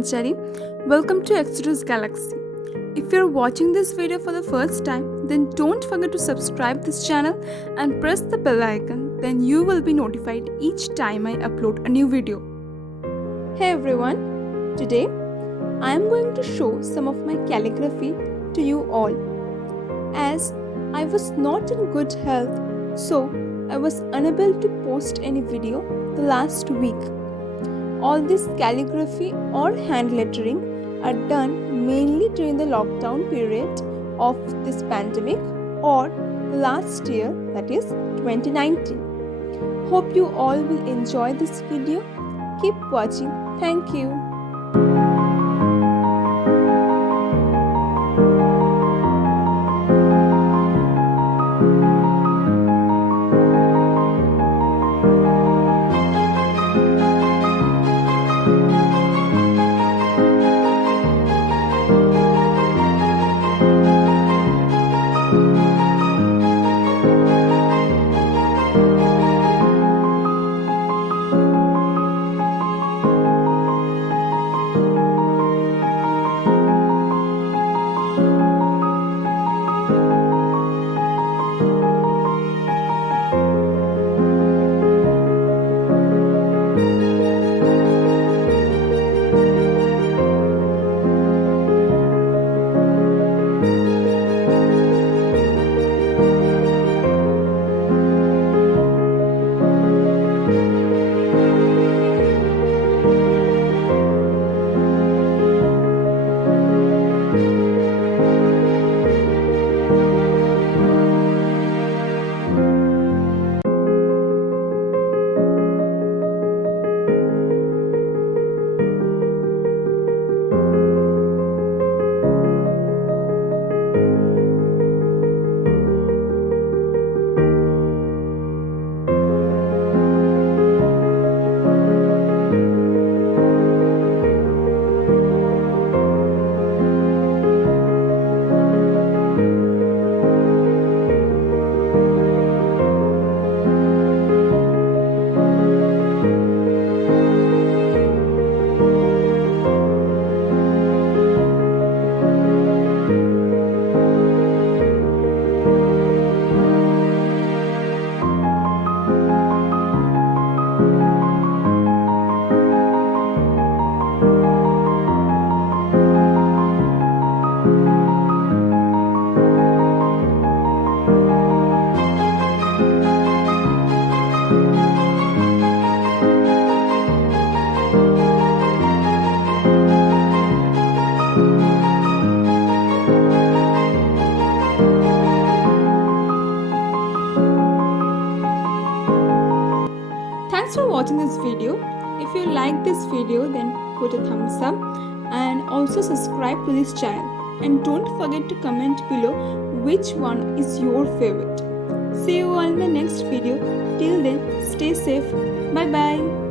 Sanchari. Welcome to Exodus Galaxy. If you're watching this video for the first time, then don't forget to subscribe this channel and press the bell icon. Then you will be notified each time I upload a new video. Hey everyone, today I am going to show some of my calligraphy to you all. As I was not in good health, so I was unable to post any video the last week. All this calligraphy or hand lettering are done mainly during the lockdown period of this pandemic or last year, that is 2019. Hope you all will enjoy this video. Keep watching. Thank you. Thanks for watching this video. If you like this video, then put a thumbs up and also subscribe to this channel. And don't forget to comment below which one is your favorite. See you all in the next video. Till then, stay safe. Bye bye.